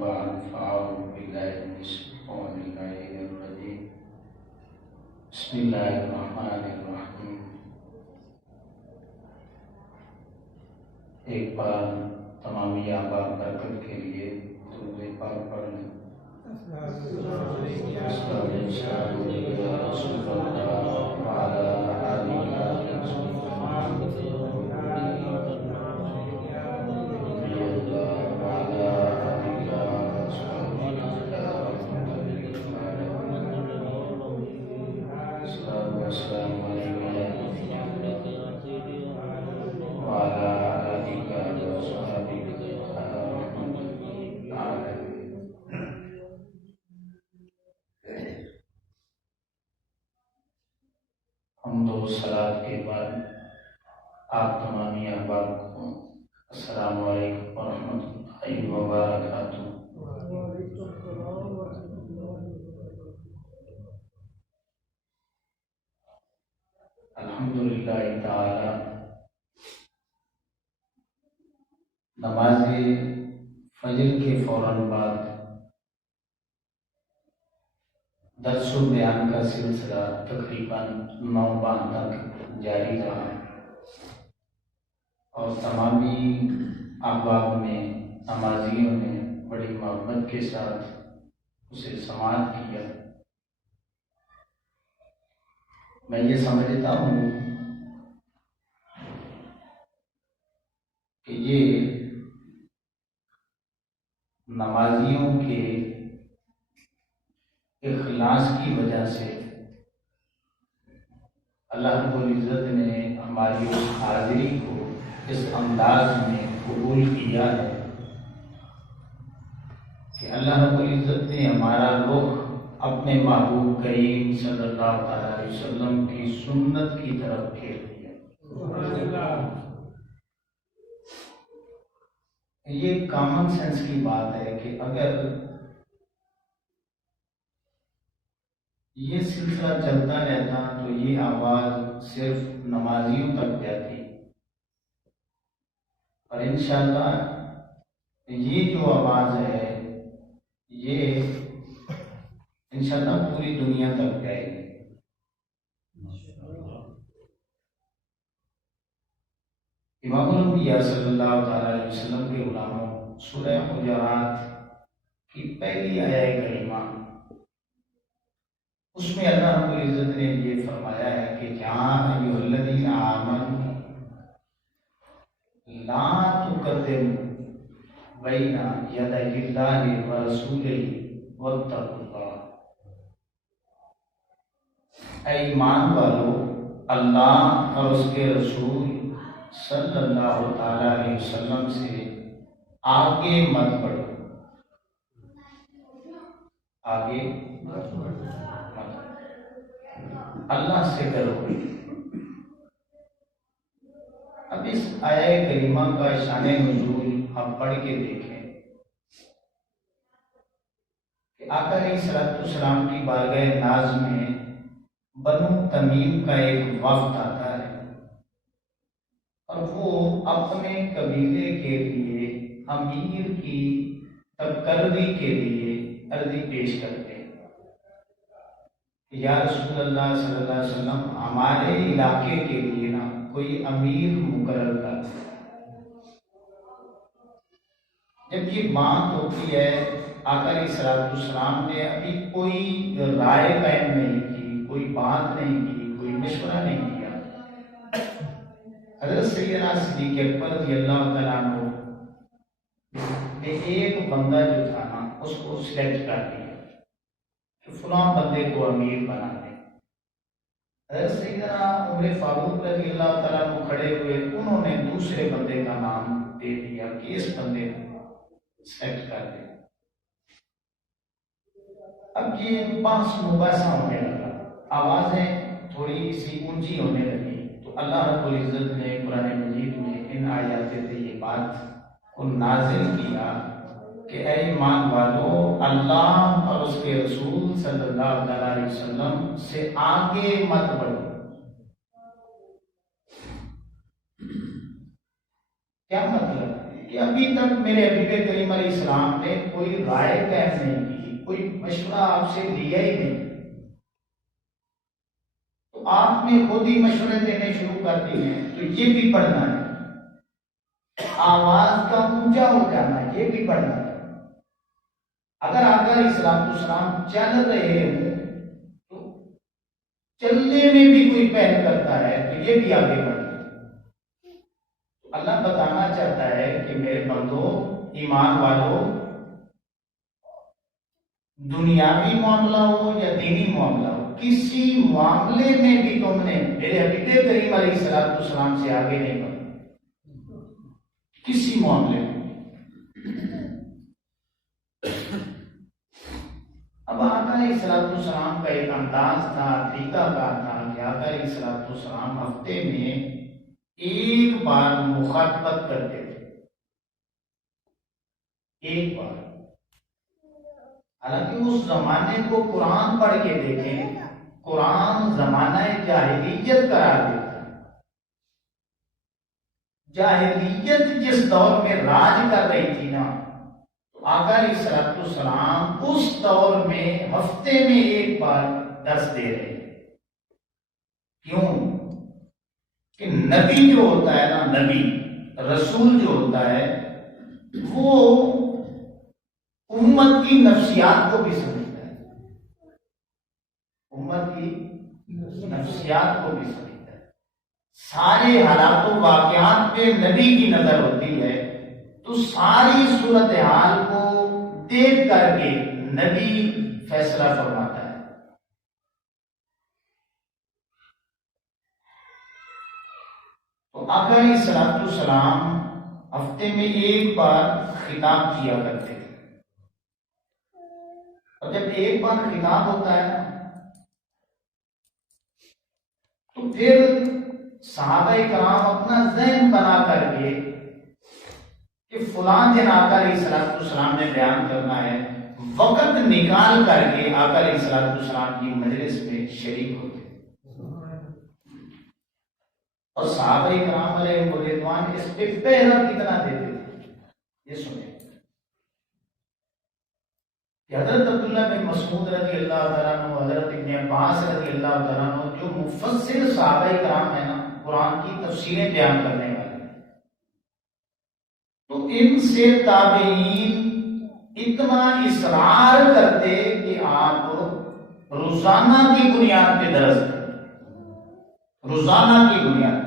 بعد فأعوذ بالله من الشيطان اللعين الرجيم بسم الله الرحمن الرحیم۔ ایک بار تمامی آباد برکت کے لیے درود پاک پڑھ لیں۔ حمد و صلات کے بعد آپ تمامی احباب کو السلام علیکم ورحمۃ اللہ وبرکاتہ۔ الحمدللہ تعالی نماز فجر کے فوراً بعد درس و بیان کا سلسلہ تقریباً 9 ماہ تک جاری رہا اور تمامی احباب میں نمازیوں نے بڑی محبت کے ساتھ اسے سماعت کیا۔ میں یہ سمجھتا ہوں کہ یہ نمازیوں کے اخلاص کی وجہ سے اللہ رب العزت نے ہماری اس حاضری کو اس انداز میں قبول کیا ہے کہ اللہ رب العزت نے ہمارا رخ اپنے محبوب کریم صلی اللہ علیہ وسلم کی سنت کی طرف پھیر دیا۔ یہ کامن سینس کی بات ہے کہ اگر یہ سلسلہ چلتا رہتا تو یہ آواز صرف نمازیوں تک جاتی، اور انشاءاللہ یہ جو آواز ہے یہ انشاءاللہ پوری دنیا تک جائے گی۔ امام الانبیاء صلی اللہ علیہ وسلم کے غلاموں سورہ حجرات کی پہلی آیہ کریمہ، اس میں اللہ رب العزت نے یہ فرمایا ہے کہ یا ایھا الذین آمنوا لا تقدموا بین یدی اللہ ورسولہ واتقوا اللہ۔ اے ایمان والو، اللہ اور اس کے رسول صلی اللہ تعالی علیہ وسلم سے آگے مت بڑھو، آگے اللہ سے ڈرو۔ اب اس آیہ کریمہ کا شان نزول آپ پڑھ کے دیکھیں کہ آقا علیہ السلام کی بارگاہ ناز میں بنو تمیم کا ایک وفد آتا ہے اور وہ اپنے قبیلے کے لیے امیر کی تقرری کے لیے عرضی پیش کرتے ہیں، یا رسول اللہ صلی اللہ علیہ وسلم ہمارے علاقے کے لیے نا کوئی امیر مقرر کر۔ جب یہ بات ہوتی ہے آقا علیہ السلام نے ابھی کوئی رائے قائم نہیں کی، کوئی بات نہیں کی، کوئی مشورہ نہیں کیا۔ حضرت سیدنا صدیق اکبر رضی اللہ تعالیٰ عنہ نے ایک بندہ جو تھا نا اس کو سلیکٹ کر دیا کہ فلاں بندے کو امیر بنا دیں۔ حضرت سیدنا عمر فاروق رضی اللہ تعالیٰ عنہ کھڑے ہوئے، انہوں نے دوسرے بندے کا نام دے دیا کہ اس بندے کو سلیکٹ کر دیں۔ اب یہ بحث مباحثہ ہونے لگا، آوازیں تھوڑی سی اونچی ہونے لگی، تو اللہ رب العزت نے قرآن مجید میں ان آیات طیبات کو نازل کیا کہ اے ایمان والو، اللہ اور اس کے رسول صلی اللہ علیہ وسلم سے آگے مت بڑھو۔ کیا مطلب؟ کہ ابھی تک میرے حبیب کریم علیہ السلام نے کوئی رائے قائم نہیں کی، کوئی مشورہ آپ سے لیا ہی نہیں، تو آپ نے خود ہی مشورے دینے شروع کر دی ہیں، تو یہ بھی پڑھنا ہے، آواز کا اونچا ہو جانا یہ بھی پڑھنا ہے۔ اگر آقا علیہ السلام چل رہے ہوں تو چلنے میں بھی کوئی پہل کرتا ہے تو یہ بھی آگے بڑھنا ہے۔ اللہ بتانا چاہتا ہے کہ میرے بندو، ایمان والو، دنیاوی معاملہ ہو یا دینی معاملہ ہو، کسی معاملے میں بھی تم نے میرے حبیب کریم علیہ السلام سے آگے نہیں بڑھنا، کسی معاملے میں۔ اب آقا علیہ السلام کا ایک انداز تھا، طریقہ کار تھا کہ آقا علیہ السلام ہفتے میں ایک بار مخاطبت کرتے تھے، ایک بار۔ حالانکہ اس زمانے کو قرآن پڑھ کے دیکھیں، قرآن زمانہ جاہلیت قرار دیتا ہے۔ جاہلیت جس دور میں راج کر رہی تھی نا، تو آقا علیہ السلام اس دور میں ہفتے میں ایک بار درس دے رہے ہیں۔ کیوں؟ کہ نبی جو ہوتا ہے نا، نبی رسول جو ہوتا ہے وہ امت کی نفسیات کو بھی سمجھتا ہے، امت کی نفسیات کو بھی سمجھتا ہے۔ سارے حالات و واقعات پہ نبی کی نظر ہوتی ہے، تو ساری صورتحال کو دیکھ کر کے نبی فیصلہ فرماتا ہے۔ تو آقا علیہ السلام ہفتے میں ایک بار خطاب کیا کرتے تھے، اور جب ایک بار خطاب ہوتا ہے تو پھر صحابہ کرام اپنا ذہن بنا کر کے کہ فلاں دن آقا علیہ السلام نے بیان کرنا ہے، وقت نکال کر کے آقا علیہ السلام کی مجلس میں شریک ہوتے، اور صحابہ کرام علیہ رضوان اس پہ پہرا کتنا دیتے تھے یہ سنیں کہ حضرت عبداللہ بن مسعود رضی اللہ تعالیٰ عنہ، حضرت ابن عباس رضی اللہ تعالیٰ عنہ، جو مفسر صحابہ کرام ہیں نا، قرآن کی تفسیریں بیان کرنے والے، تو ان سے تابعین اتنا اصرار کرتے کہ آپ روزانہ کی بنیاد پہ درس کریں، روزانہ کی بنیاد پہ۔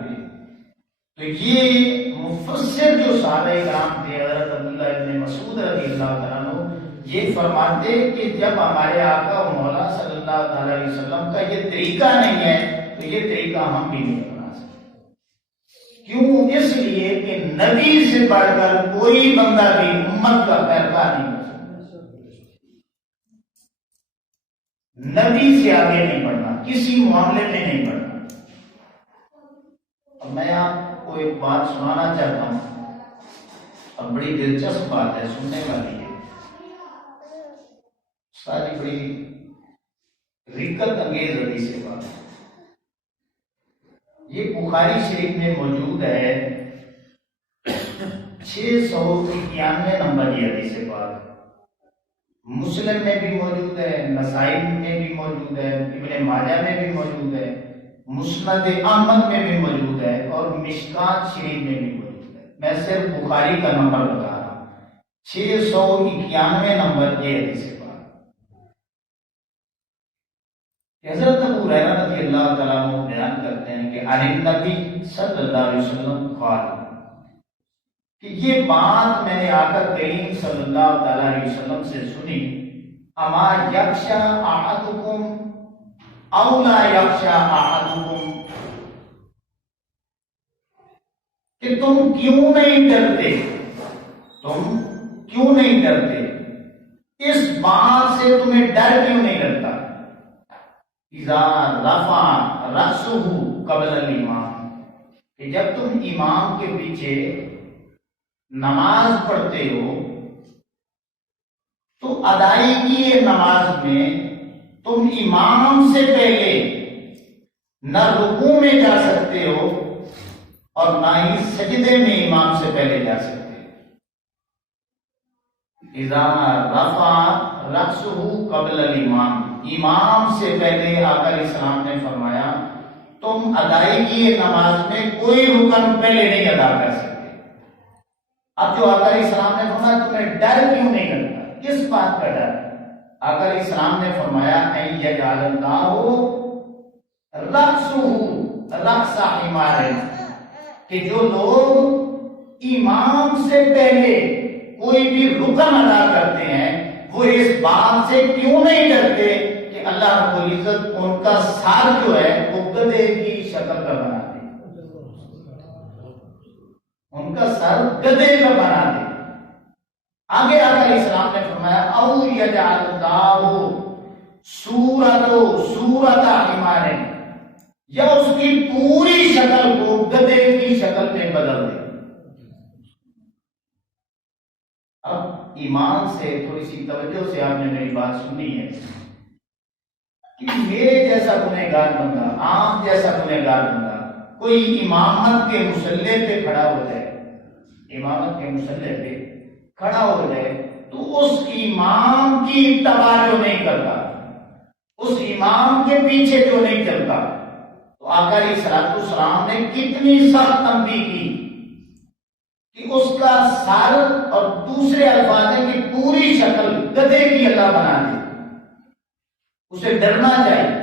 تو یہ مفسر جو صحابہ کرام تھے، حضرت عبداللہ ابن مسعود رضی اللہ تعالیٰ عنہ، یہ فرماتے کہ جب ہمارے آقا و مولا صلی اللہ تعالی علیہ وسلم کا یہ طریقہ نہیں ہے تو یہ طریقہ ہم بھی نہیں بنا سکتے۔ کیوں؟ اس لیے کہ نبی سے بڑھ کر کوئی بندہ بھی امت کا پیروکار نہیں بن سکتا، نبی سے آگے نہیں بڑھنا، کسی معاملے میں نہیں بڑھنا۔ اب میں آپ کو ایک بات سنانا چاہتا ہوں، اور بڑی دلچسپ بات ہے، سننے والی ہے، ساری بڑی رکت انگیز حدیث سے بات ہے۔ یہ بخاری شریف میں موجود ہے، 691 نمبر یہ حدیث پاک، مسلم میں بھی موجود ہے، نسائی میں بھی موجود ہے، ابن ماجہ میں بھی موجود ہے، مسند احمد میں بھی موجود ہے، اور مشکات شریف میں بھی موجود ہے۔ میں صرف بخاری کا نمبر بتا رہا ہوں، 691 نمبر یہ حدیث پاک۔ حضرت ابو ہریرہ رضی اللہ تعالیٰ عنہ بیان کرتے ہیں کہ عن النبی صلی اللہ علیہ وسلم قال، کہ یہ بات میں نے آقا کریم صلی اللہ تعالیٰ علیہ وسلم سے سنی، اما یخشا احدکم او لا یخشا احدکم، کہ تم کیوں نہیں ڈرتے، تم کیوں نہیں ڈرتے، اس بات سے تمہیں ڈر کیوں نہیں لگتا، اذا رفع رأسہ قبل الامام، کہ جب تم امام کے پیچھے نماز پڑھتے ہو تو ادائیگی نماز میں تم امام سے پہلے نہ رکوع میں جا سکتے ہو اور نہ ہی سجدے میں امام سے پہلے جا سکتے ہو۔ اذا رفع رأسہ قبل الامام، امام سے پہلے آقا علیہ السلام نے فرمایا تم ادائیگی نماز میں کوئی رکن پہلے نہیں ادا کر سکتے۔ اب جو آقا علیہ السلام نے فرمایا تمہیں ڈر کیوں نہیں لگتا، کس بات کا ڈر؟ آقا علیہ السلام نے فرمایا ان یجعل اللہ رأسہ رأس حمار، کہ جو لوگ امام سے پہلے کوئی بھی رکن ادا کرتے ہیں وہ اس بات سے کیوں نہیں ڈرتے کہ اللہ رب العزت ان کا سر جو ہے وہ گدھے کی شکل کا بنا دے، ان کا سر گدھے کا بنا دے۔ آگے آقا علیہ السلام نے فرمایا او یجعل اللہ صورت حمار، یا اس کی پوری شکل کو گدھے کی شکل میں بدل دے۔ اب ایمان سے تھوڑی سی توجہ سے آپ نے میری بات سنی ہے کہ میرے جیسا گنہگار بندہ، آپ جیسا گنہگار بندہ کوئی امامت کے مصلی پہ کھڑا ہو جائے، امامت کے مصلی پہ کھڑا ہو جائے تو اس امام کی اتباع جو نہیں کرتا، اس امام کے پیچھے جو نہیں چلتا، تو آقا علیہ السلام نے کتنی سخت تنبیہ کی کہ اس کا سر اور دوسرے الفاظ کی پوری شکل گدھے کی اللہ بنا دے، اسے ڈرنا چاہیے۔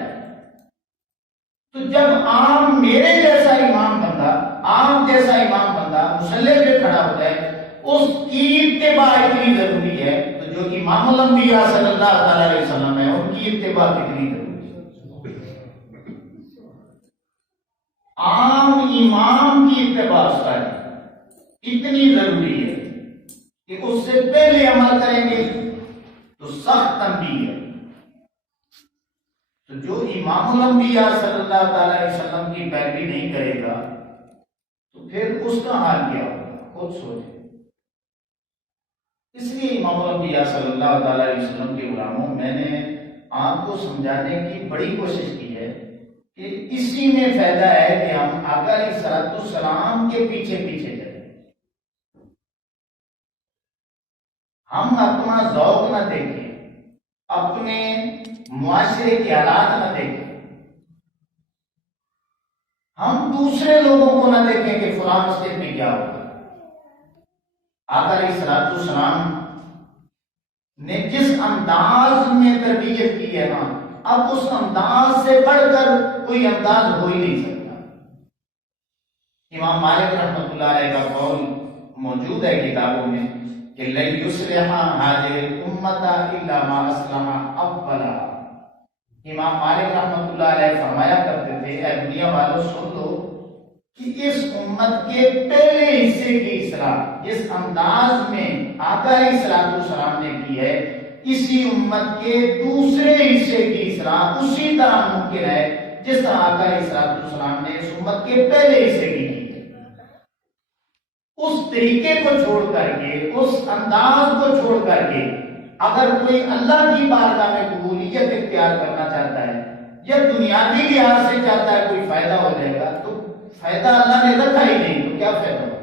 تو جب عام میرے جیسا امام بندہ، عام جیسا امام بندہ مصلی پہ کھڑا ہو جائے، اس کی اتباع اتنی ضروری ہے، تو جو امام الانبیاء صلی اللہ تعالی علیہ وسلم ہے ان کی اتباع کتنی ضروری ہے۔ عام امام کی اتباع اتنی ضروری ہے کہ اس سے پہلے عمل کریں گے تو سخت تنبیہ ہے۔ تو جو امام الانبیاء صلی اللہ تعالی علیہ وسلم کی پیروی نہیں کرے گا تو پھر اس کا حال کیا ہوگا، خود سوچیں۔ اس لیے امام الانبیاء صلی اللہ تعالی علیہ وسلم کے غلاموں، میں نے آپ کو سمجھانے کی بڑی کوشش کی ہے کہ اسی میں فائدہ ہے کہ ہم آقا علیہ السلام کے پیچھے پیچھے چلیں، ہم اپنا ذوق نہ دیکھیں، اپنے معاشرے کے حالات نہ دیکھیں، ہم دوسرے لوگوں کو نہ دیکھیں کہ فلاں اسٹیٹ میں کیا ہوگا۔ آقا علیہ السلام نے جس انداز میں تربیت کی ہے نا، اب اس انداز سے بڑھ کر کوئی انداز ہو ہی نہیں سکتا۔ امام مالک رحمۃ اللہ علیہ کا قول موجود ہے کتابوں میں کہ لن یصلح هذه الامه الا ما اصلح اولها۔ امام مالک رحمۃ اللہ علیہ فرمایا کرتے تھے اے دنیا والوں سن لو کہ اس امت کے پہلے حصے کی اصلاح جس انداز میں آقا علیہ السلام نے کی ہے، اسی امت کے دوسرے حصے کی اصلاح اسی طرح ممکن ہے جس طرح آقا علیہ السلام نے اس امت کے پہلے حصے کی ہے۔ اس طریقے کو چھوڑ کر کے، اس انداز کو چھوڑ کر کے اگر کوئی اللہ کی بارگاہ میں قبولیت اختیار کرنا چاہتا ہے یا دنیاوی لحاظ سے چاہتا ہے کوئی فائدہ ہو جائے گا، تو فائدہ اللہ نے رکھا ہی نہیں، تو کیا فائدہ ہوگا؟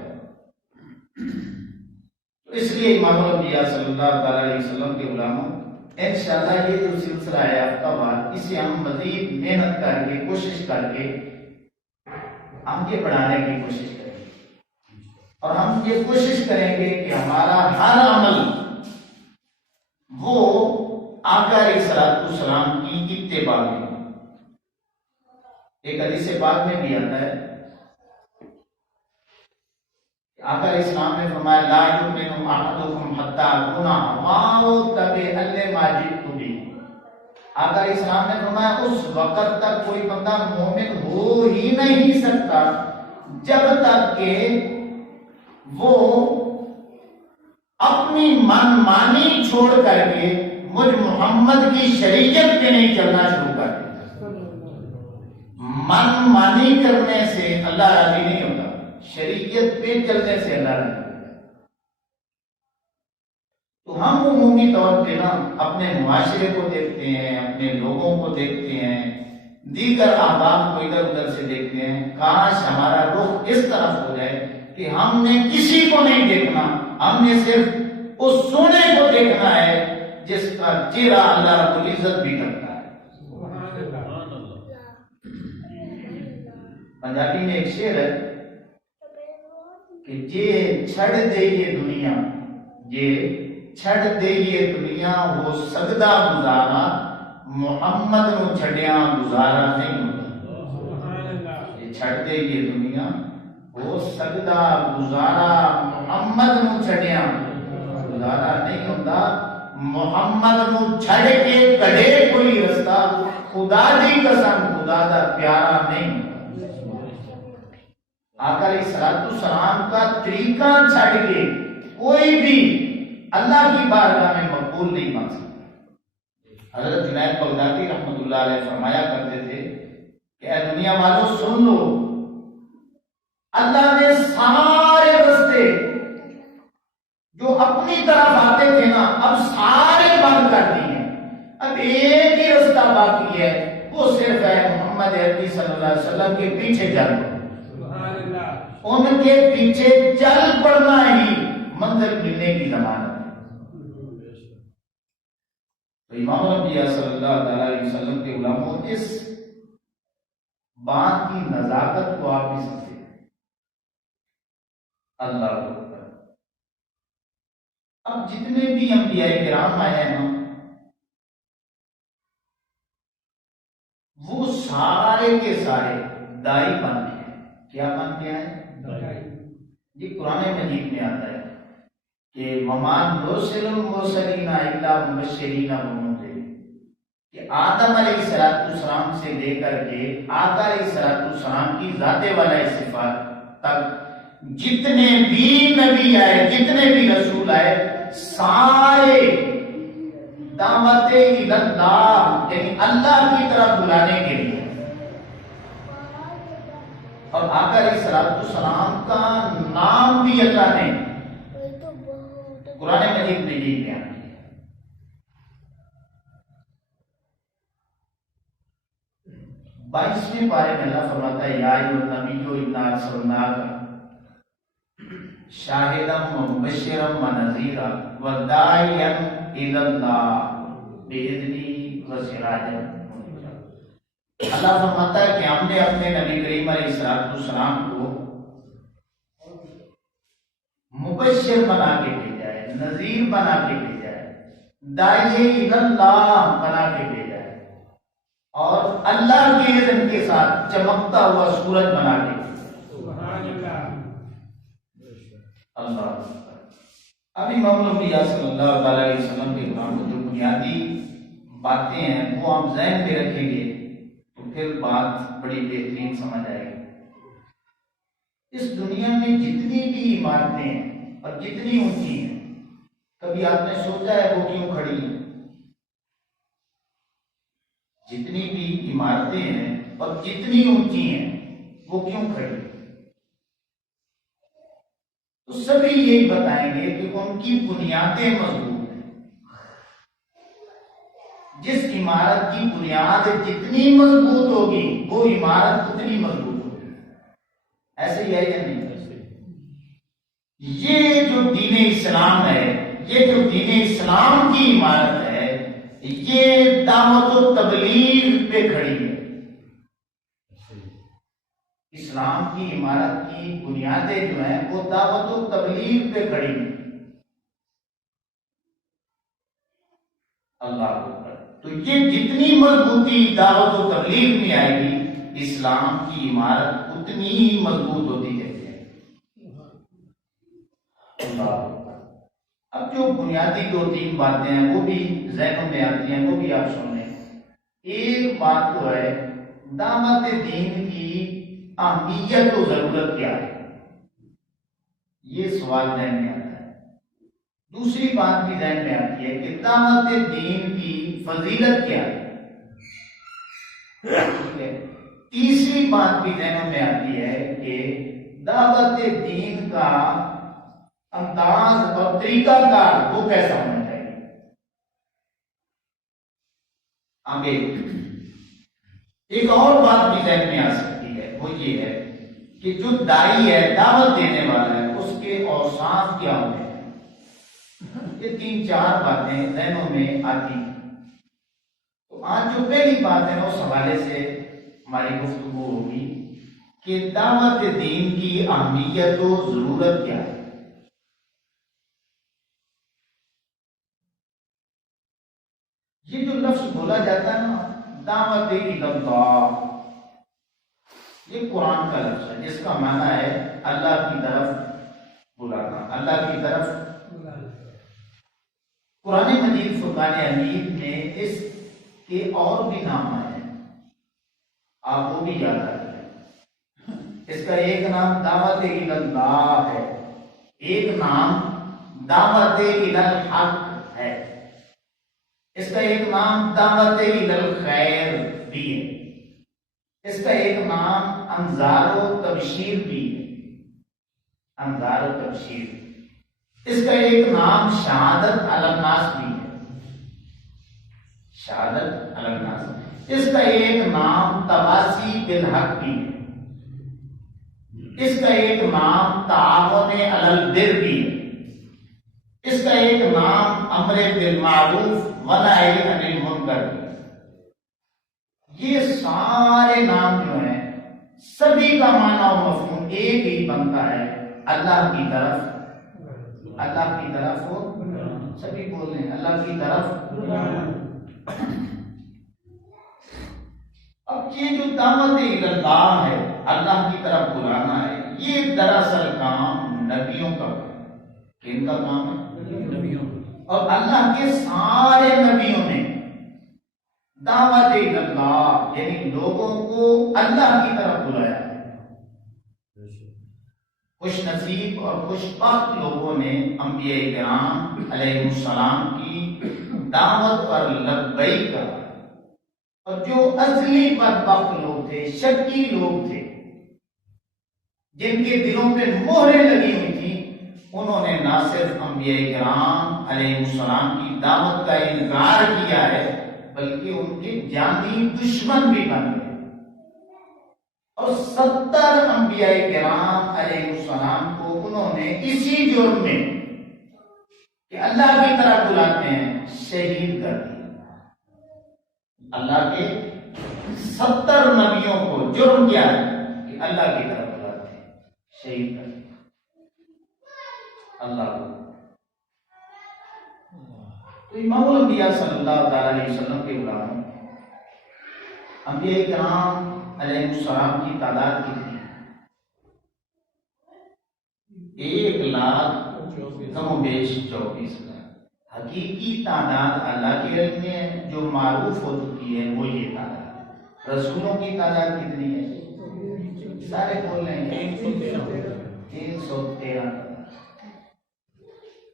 تو اس لیے امام الانبیاء صلی اللہ تعالی علیہ وسلم کے غلاموں، انشاءاللہ یہ جو سلسلہ ہے ہفتہ وار، اسے ہم مزید محنت کر کے، کوشش کر کے آگے بڑھانے کی کوشش کریں، اور ہم یہ کوشش کریں گے کہ ہمارا ہر عمل وہ آقا علیہ السلام کی اتباع میں۔ ایک حدیث پاک میں بھی آتا ہے، آقا علیہ السلام نے فرمایا لا یؤمن احدکم حتی اکون هواه تبعا لما جئت به۔ آقا علیہ السلام نے فرمایا اس وقت تک کوئی بندہ مومن ہو ہی نہیں سکتا جب تک کہ وہ اپنی من مانی چھوڑ کر کے مجھ محمد کی شریعت پہ نہیں چلنا شروع کر دے۔ من مانی کرنے سے اللہ راضی نہیں ہوتا، شریعت پہ چلنے سے اللہ راضی ہوتا ہے۔ تو ہم عمومی طور پہ نا اپنے معاشرے کو دیکھتے ہیں، اپنے لوگوں کو دیکھتے ہیں، دیگر احباب کو ادھر ادھر سے دیکھتے ہیں، کاش ہمارا رخ اس طرف ہو جائے کہ ہم نے کسی کو نہیں دیکھنا، ہم نے صرف اس سونے کو دیکھنا ہے جس کا چہرہ اللہ رب العزت بھی کرتا ہے۔ پنجابی میں ایک شعر ہے کہ جے چھڑ دے یہ دنیا، جے چھڑ دے یہ دنیا وہ سجدہ گزارا، محمد نو چھڑیاں گزارا نہیں ہوتا۔ جے چھڑ دے یہ دنیا وہ سجدہ گزارا، محمد نو چھڑیاں گزارا نہیں ہوتا۔ محمد نو چھڑ کے کڑے کوئی رستہ، خدا دی قسم خدا دا پیارا نہیں ہوتا۔ آقا علیہ السلام کا طریقہ چھڑ کے کوئی بھی اللہ کی بارگاہ میں مقبول نہیں بن سکتا۔ حضرت جنید بغدادی رحمۃ اللہ علیہ فرمایا کرتے تھے کہ اے دنیا والوں سن لو، اللہ نے سارے رستے جو اپنی طرف آتے تھے نا اب سارے بند کر دیے ہیں۔ اب ایک ہی رستہ باقی ہے، وہ صرف ہے محمد عربی صلی اللہ علیہ وسلم کے پیچھے چلنا، ان کے پیچھے چل پڑنا ہی منزل ملنے کی ضمانت ہے۔ تو امام الانبیاء صلی اللہ تعالی علیہ وسلم کے علماء اس بات کی نزاکت کو آپ بھی سمجھے۔ اللہ اکبر۔ اب جتنے بھی انبیاء کرام آئے ہیں وہ سارے کے سارے دائی بن گئے ہیں۔ کیا بن گیا ہے؟ یہ قرآن مجید میں آتا ہے کہ وَمَا نُرْسِلُ الْمُرْسَلِينَ إِلَّا مُبَشِّرِينَ وَمُنذِرِينَ، کہ آدم علیہ السلام سے لے کر کے آقا علیہ السلام کی ذات والا صفات تک جتنے بھی نبی آئے، جتنے بھی رسول آئے، سارے دعوت اللہ یعنی اللہ کی طرف بلانے کے لیے۔ اور آقا علیہ السلام کا نام بھی اللہ نے قرآن مجید میں یہ بیان کیا۔ 22ویں پارے میں اللہ فرماتا ہے یا ایھا النبی انا ارسلناک شاہدا ومبشرا ونذیرا وداعیا الی اللہ باذنہ وسراجا منیرا۔ اللہ فرماتا ہے کہ ہم نے اپنے نبی کریم علیہ السلام کو مبشر بنا کے بھیجا ہے، نذیر بنا کے بھیجا ہے، داعی الی اللہ بنا کے بھیجا ہے، اور اللہ کے اذن کے ساتھ چمکتا ہوا سورج بنا کے سبحان اللہ۔ اب امام الانبیاء صلی اللہ علیہ وسلم کے کام جو بنیادی باتیں ہیں وہ ہم ذہن میں رکھیں گے تو پھر بات بڑی بہترین سمجھ آئے گی۔ اس دنیا میں جتنی بھی عمارتیں ہیں اور جتنی اونچی ہیں، کبھی آپ نے سوچا ہے وہ کیوں کھڑی ہیں؟ جتنی بھی عمارتیں ہیں اور جتنی اونچی ہیں وہ کیوں کھڑی ہیں؟ تو سبھی یہی بتائیں گے کہ ان کی بنیادیں مضبوط ہیں۔ جس عمارت کی بنیاد جتنی مضبوط ہوگی وہ عمارت اتنی مضبوط ہوگی۔ ایسے ہی ہے یا نہیں؟ یہ جو دین اسلام ہے، یہ جو دین اسلام کی عمارت ہے، یہ دعوت و تبلیغ پہ کھڑی ہے۔ اسلام کی عمارت کی بنیادیں جو ہیں وہ دعوت و تبلیغ پہ کھڑی ہیں۔ اللہ اکبر۔ تو یہ جتنی مضبوطی دعوت و تبلیغ میں آئے گی، اسلام کی عمارت اتنی ہی مضبوط ہوتی جائے گی۔ اللہ اکبر۔ اب جو بنیادی دو تین باتیں ہیں وہ بھی ذہنوں میں آتی ہیں، وہ بھی آپ سن لیں۔ ایک بات تو ہے دعوت دین کی اہمیت و ضرورت کیا ہے، یہ سوال ذہن میں آتا ہے۔ دوسری بات بھی ذہن میں آتی ہے کہ دعوت دین کی فضیلت کیا ہے، ٹھیک ہے۔ تیسری بات بھی ذہنوں میں آتی ہے کہ دعوت دین کا انداز اور طریقہ کار وہ کیسا ہونا چاہیے۔ آگے ایک اور بات بھی ذہن میں آ سکتی ہے، وہ یہ ہے کہ جو داعی ہے، دعوت دینے والا ہے، اس کے اوصاف کیا ہوتے ہیں۔ یہ 3-4 باتیں ذہنوں میں آتی ہیں۔ تو آج جو پہلی بات ہے اس حوالے سے ہماری گفتگو ہوگی کہ دعوت دین کی اہمیت و ضرورت کیا ہے۔ یہ جو لفظ بولا جاتا ہے نا دعوت اللہ، یہ قرآن کا لفظ ہے جس کا معنی ہے اللہ کی طرف بلانا، اللہ کی طرف قرآن مجید فرقان حمید میں اس کے اور بھی نام آئے ہیں، آپ وہ بھی یاد رکھیں۔ اس کا ایک نام دعوت اللہ ہے، ایک نام دعوت الحق ہے، اس کا ایک نام دعوت الخیر بھی ہے، اس کا ایک نام انذار و تبشیر بھی ہے، انذار و تبشیر۔ اس کا ایک نام شہادت علی الناس بھی ہے، شہادت علی الناس۔ اس کا ایک نام تواصی بالحق بھی ہے، اس کا ایک نام تعاون علی البر بھی ہے، اس کا ایک نام امر بالمعروف ونہی عن المنکر بھی ہے۔ یہ سارے نام جو ہیں سبھی کا معنی اور مفہوم ایک ہی بنتا ہے، اللہ کی طرف، اللہ کی طرف ہو، سبھی بول رہے ہیں اللہ کی طرف۔ اب یہ جو دعوت اللہ ہے، اللہ کی طرف بلانا ہے، یہ دراصل کام نبیوں کا ہے۔ کن کا کام ہے؟ نبیوں۔ اور اللہ کے سارے نبیوں نے دعوت اللہ یعنی لوگوں کو اللہ کی طرف بلایا۔ خوش نصیب اور خوش بخت لوگوں نے انبیاء کرام علیہ السلام کی دعوت پر لبیک کہا، اور جو اصلی بدبخت لوگ تھے، شکی لوگ تھے، جن کے دلوں پہ مہریں لگی ہوئی تھی، انہوں نے نہ صرف انبیاء کرام علیہ السلام کی دعوت کا انکار کیا ہے بلکہ ان کے جانی دشمن بھی بن گئے، اور 70 انبیاء کرام علیہ السلام کو انہوں نے اسی جرم میں کہ اللہ کی طرف بلاتے ہیں شہید کر دیا۔ اللہ کے 70 نبیوں کو جرم کیا ہے کہ اللہ کی طرف بلاتے ہیں، شہید کر دیا اللہ کو۔ تو امام الانبیاء صلی اللہ تعالی علیہ وسلم کے غلاموں انبیاء کرام علیہ السلام کی تعداد کتنی ہے؟ 1,00,000 کم و بیش 24,000۔ حقیقی تعداد اللہ کے علم میں ہے، جو معروف ہو چکی ہے وہ یہ تعداد۔ رسولوں کی تعداد کتنی ہے؟ سارے بول رہے ہیں 313۔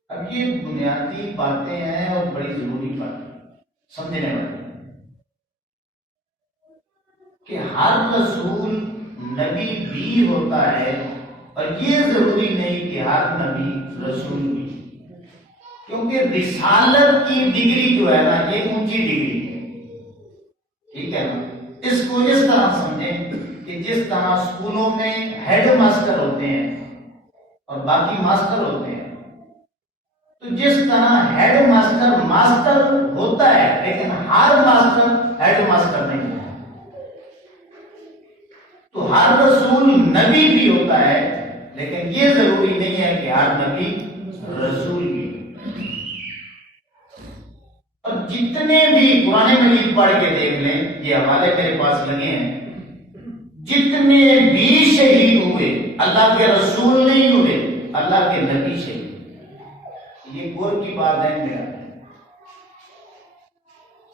اب یہ بنیادی باتیں ہیں اور بڑی ضروری باتیں سمجھنے والی کہ ہر رسول نبی بھی ہوتا ہے، اور یہ ضروری نہیں کہ ہر نبی رسول بھی، کیونکہ رسالت کی ڈگری جو ہے نا یہ اونچی ڈگری ہے، ٹھیک ہے نا۔ اس کو اس طرح سمجھیں کہ جس طرح اسکولوں میں ہیڈ ماسٹر ہوتے ہیں اور باقی ماسٹر ہوتے ہیں، تو جس طرح ہیڈ ماسٹر ماسٹر ہوتا ہے لیکن ہر ماسٹر ہیڈ ماسٹر نہیں ہے، تو ہر رسول نبی بھی ہوتا ہے لیکن یہ ضروری نہیں ہے کہ ہر نبی رسول بھی۔ اور جتنے بھی قرآن مجید پڑھ کے دیکھ لیں، یہ حوالے میرے پاس لگے ہیں، جتنے بھی شہید ہوئے اللہ کے رسول نہیں ہوئے، اللہ کے نبی شہید۔ یہ غور کی بات ہے میرا،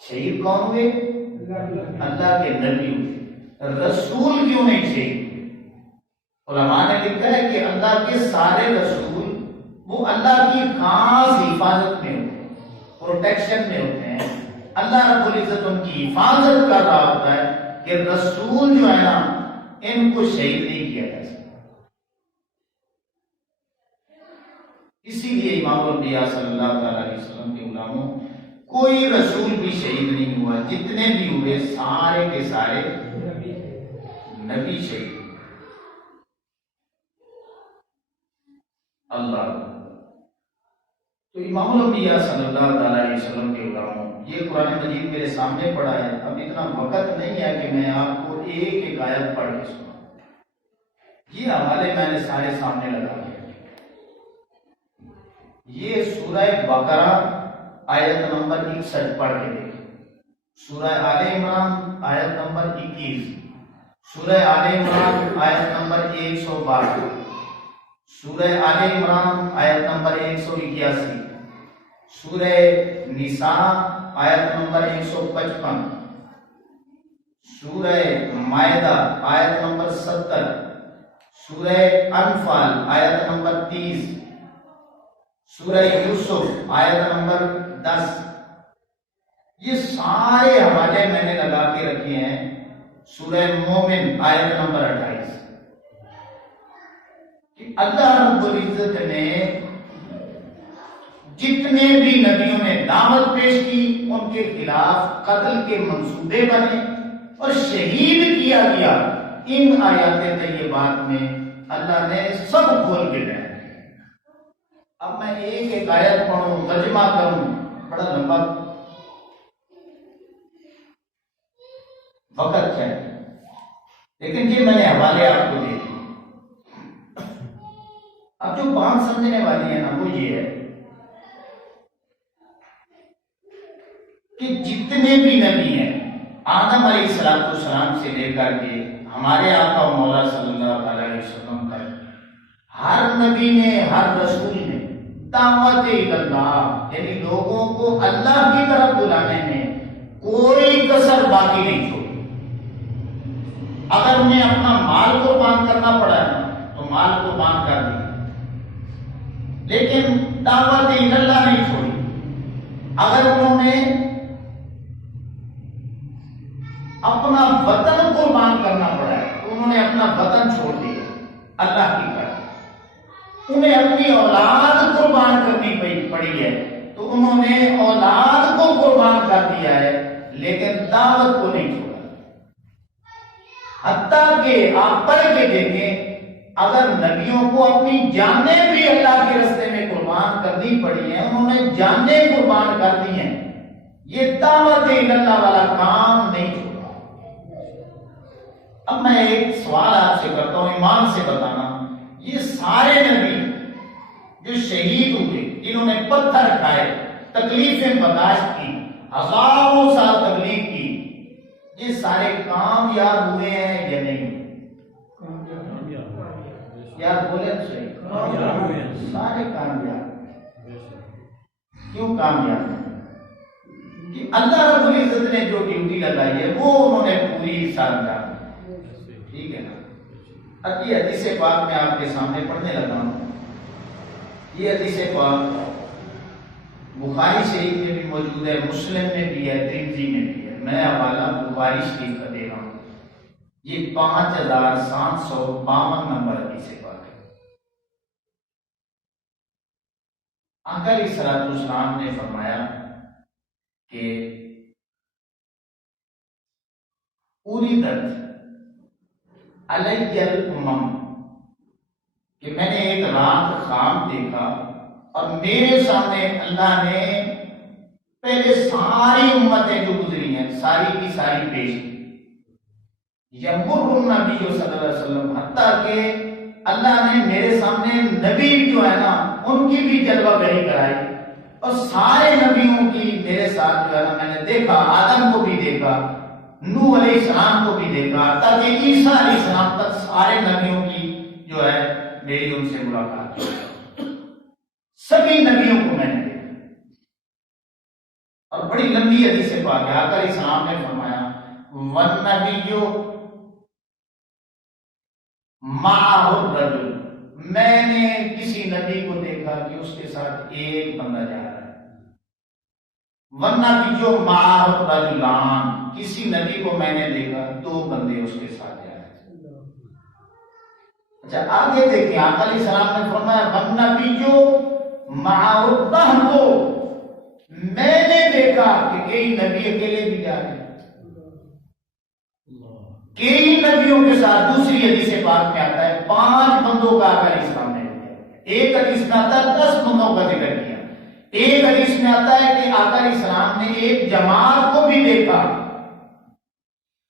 شہید کون ہوئے؟ اللہ کے نبی ہوئے، رسول کیوں نہیں شہید؟ علماء نے لکھا ہے کہ اللہ کے سارے رسول وہ اللہ کی خاص حفاظت میں ہوتے ہیں، پروٹیکشن میں ہوتے ہیں، اللہ رب العزت ان کی حفاظت کر رہا ہوتا ہے کہ رسول جو ہے نا ان کو شہید نہیں کیا جا سکتا۔ اسی لیے امام الانبیاء صلی اللہ علیہ وسلم کے غلاموں کوئی رسول بھی شہید نہیں ہوا، جتنے بھی ہوئے سارے کے سارے نبی شہید۔ اللہ تو امام الانبیاء صلی اللہ تعالیٰ علیہ وسلم کے علماء، یہ قرآن مجید میرے سامنے پڑھا ہے، اب اتنا وقت نہیں ہے کہ میں آپ کو ایک ایک آیت پڑھ کے سناؤں، یہ حوالے میں نے سارے سامنے لگا دیا۔ یہ سورہ بقرہ آیت نمبر 61 پڑھ کے دیکھیں، سورہ آل عمران آیت نمبر 21، سورہ آل عمران آیت نمبر 112، سورہ آل عمران آیت نمبر 181، سورہ نساء آیت نمبر 155، سورہ مائدہ آیت نمبر 70، سورہ انفال آیت نمبر 30، سورہ یوسف آیت نمبر 10۔ یہ سارے حوالے میں نے لگا کے رکھے ہیں۔ سورہ مومن آیت نمبر 28 کہ اللہ رب العزت نے جتنے بھی نبیوں نے دعوت پیش کی ان کے خلاف قتل کے منصوبے بنے اور شہید کیا گیا، ان آیات طیبات میں اللہ نے سب کھول کے دیا۔ اب میں ایک ایک آیت پڑھوں، ترجمہ کروں، بڑا لمبا وقت ہے، لیکن یہ میں نے حوالے آپ کو دے دیے۔ اب جو بات سمجھنے والی ہے نا وہ یہ ہے کہ جتنے بھی نبی ہیں آدم علیہ السلام سے لے کر کے ہمارے آقا و مولا صلی اللہ علیہ وسلم تک، ہر نبی نے، ہر رسول نے دعوت اللہ یعنی لوگوں کو اللہ کی طرف بلانے میں کوئی کسر باقی نہیں چھوڑی۔ اگر انہیں اپنا مال قربان کرنا پڑا ہے تو مال قربان کر دیا، لیکن دعوت اللہ نہیں چھوڑی۔ اگر انہوں نے اپنا وطن قربان کرنا پڑا ہے تو انہوں نے اپنا وطن چھوڑ دیا اللہ کی طرف۔ انہیں اپنی اولاد قربان کرنی پڑی ہے تو انہوں نے اولاد کو قربان کر دیا ہے، لیکن دعوت کو نہیں چھوڑا۔ حتیٰ کہ آپ پڑھ کے دیکھیں، اگر نبیوں کو اپنی جانیں بھی اللہ کے راستے میں قربان کرنی پڑی ہیں، انہوں نے جانیں قربان کر دی ہیں، یہ دعوت اللہ والا کام نہیں چھوڑا۔ اب میں ایک سوال آپ سے کرتا ہوں، ایمان سے بتانا، یہ سارے نبی جو شہید ہوئے، جنہوں نے پتھر کھائے، تکلیفیں برداشت کی، ہزاروں سال تکلیف کی، یہ سارے کامیاب ہوئے ہیں یا نہیں؟ یار بولے تو صحیح، سارے کامیاب۔ کیوں کامیاب؟ کہ اللہ رب العزت نے جو ڈیوٹی لگائی ہے وہ انہوں نے پوری سمجھا۔ ٹھیک ہے نا؟ اب یہ حدیث پاک میں آپ کے سامنے پڑھنے لگا ہوں۔ یہ حدیث پاک بخاری شریف میں بھی موجود ہے، مسلم میں بھی ہے، ترمذی میں بھی ہے۔ میں حوالہ بخاری شریف کا دے رہا ہوں، یہ 5752 نمبر حدیث پاک ہے۔ آقا علیہ السلام نے فرمایا کہ اُریدت علی الامم، کہ میں نے ایک رات خواب دیکھا اور میرے سامنے اللہ نے پہلے ساری امتیں جو گزری ہیں ساری کی ساری پیش کی۔ یمر النبی صلی اللہ علیہ وسلم، حتیٰ کہ اللہ نے میرے سامنے نبی جو ہے نا ان کی بھی جلوہ گری کرائی، اور سارے نبیوں کی میرے ساتھ جو ہے نا میں نے دیکھا، آدم کو بھی دیکھا، نوح علیہ السلام کو بھی دیکھا، تاکہ عیسیٰ علیہ السلام تک سارے نبیوں کی جو ہے میری ان سے ملاقات ہوئی۔ سبھی نبیوں کو میں نے دیکھا، اور بڑی لمبی حدیث پاک ہے۔ آقا علیہ السلام نے فرمایا وَالنَّبِيُّ مَعَهُ الرَّجُلُ، میں نے کسی نبی کو دیکھا کہ اس کے ساتھ ایک بندہ جا رہا ہے۔ وَالنَّبِيُّ مَعَهُ الرَّجُلَانِ، کسی نبی کو میں نے دیکھا دو بندے اس کے ساتھ جا رہے ہیں۔ اچھا آگے دیکھیں، آقا علیہ السلام نے فرمایا وَالنَّبِيُّ مَعَهُ الرَّهْطُ، میں نے دیکھا کہ کئی نبی اکیلے بھی جا رہے ہیں، کئی نبیوں کے ساتھ۔ دوسری حدیث پاک میں آتا ہے 5 بندوں کا آقا علیہ السلام نے، ایک حدیث میں آتا ہے 10 بندوں کا ذکر کیا، ایک حدیث میں آتا ہے کہ آقا علیہ السلام نے ایک جماعت کو بھی دیکھا،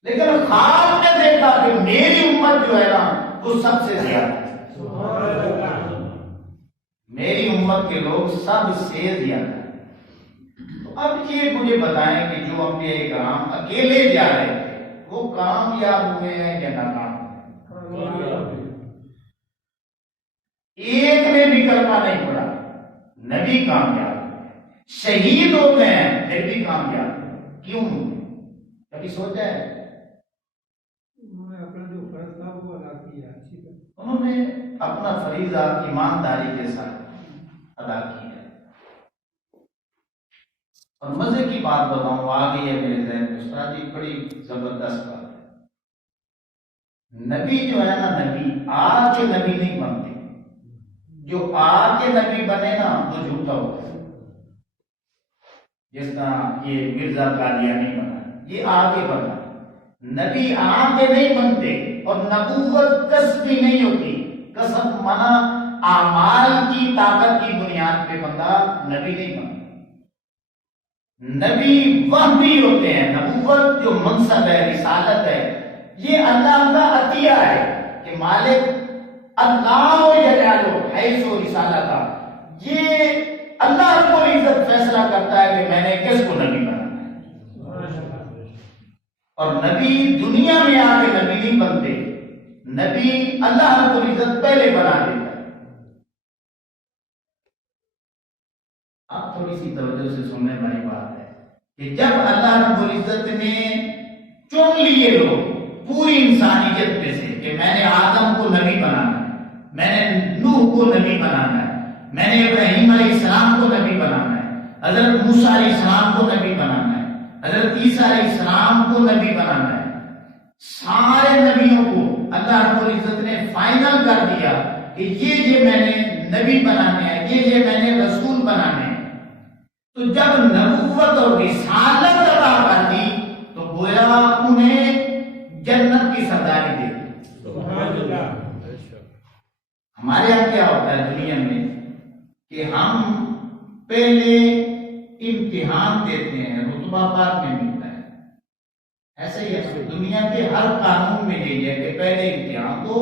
لیکن خواب میں دیکھا کہ میری امت جو ہے نا وہ سب سے زیادہ ہے، میری امت کے لوگ سب سے زیادہ ہیں۔ تو اب یہ مجھے بتائیں کہ جو انبیاء کرام اکیلے جا رہے تھے وہ کامیاب ہوئے ہیں یا ناکام ہوئے؟ ایک نے بھی کلمہ نہیں پڑھا، نبی کامیاب ہوئے، شہید ہوتے ہیں پھر بھی کامیاب ہوئے، کیوں؟ کبھی سوچا ہے؟ انہوں نے اپنا فریضہ ایمانداری کے ساتھ ادا کیا ہے۔ اور مزے کی بات بتاؤں، آ گئی ہے میرے ذہن میں، استاد جی بڑی زبردست بات ہے، نبی جو ہے نا، نبی آ کے نبی نہیں بنتے، جو آ کے نبی بنے نا وہ جھوٹا ہوتا ہے۔ جس طرح یہ مرزا قادیانی بنا، یہ آ کے بنا، نبی آ کے نہیں بنتے، اور نبوت کسبی نہیں ہوتی، کسب منا اعمال کی طاقت کی بنیاد پہ بندہ نبی نہیں بنتا۔ نبی وحی ہوتے ہیں، نبوت جو منصب ہے، رسالت ہے، یہ اللہ کا عطیہ ہے کہ مالک اللہ جلالہ حیث و رسالتہ، یہ اللہ رب العزت فیصلہ کرتا ہے کہ میں نے کس کو نبی بنانا ہے۔ اور نبی دنیا میں آ کے نبی نہیں بنتے، نبی اللہ رب العزت پہلے بنا دیتا ہے۔ آپ تھوڑی سی توجہ سے سننے والی بات ہے کہ جب اللہ رب العزت نے چن لیے لوگ پوری انسانیت میں سے کہ میں نے آدم کو نبی بنانا ہے، میں نے نوح کو نبی بنانا ہے، میں نے ابراہیم علیہ السلام کو نبی بنانا ہے، حضرت موسیٰ علیہ السلام کو نبی بنانا ہے، حضرت عیسیٰ علیہ السلام کو نبی بنانا ہے، سارے نبیوں کو اللہ رب العزت نے فائنل کر دیا کہ یہ میں نے نبی بنانے ہیں، یہ میں نے رسول بنانے ہیں۔ تو جب نبوت اور رسالت عطا کر دی تو گویا انہیں جنت کی سرداری دے دی۔ ہمارے یہاں کیا ہوتا ہے دنیا میں کہ ہم پہلے امتحان دیتے ہیں، رتبہ بعد میں ملتا ہے، ایسا ہی ہے دنیا کے ہر قانون میں یہی ہے کہ پہلے امتحان دو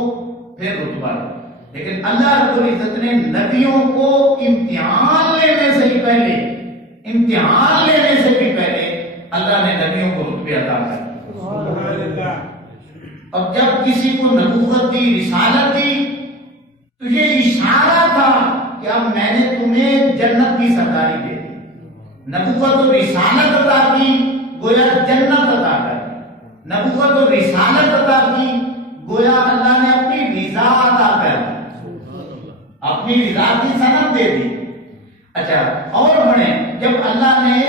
پھر رتبہ دو، لیکن اللہ رب العزت نے نبیوں کو امتحان لینے سے ہی پہلے، امتحان لینے سے بھی پہلے اللہ نے نبیوں کو رتبے عطا کر دیے۔ اب جب کسی کو نبوت دی، رسالت دی، تو یہ اشارہ تھا کہ اب میں نے تمہیں جنت کی سرداری دے دی۔ نبوت و رسالت عطا کی گویا جنت عطا کر دی، نبوت و رسالت عطا کی گویا اللہ نے اپنی رضا عطا کر دی، اپنی رضا کی سند دے دی۔ اچھا اور پڑھیں، جب اللہ نے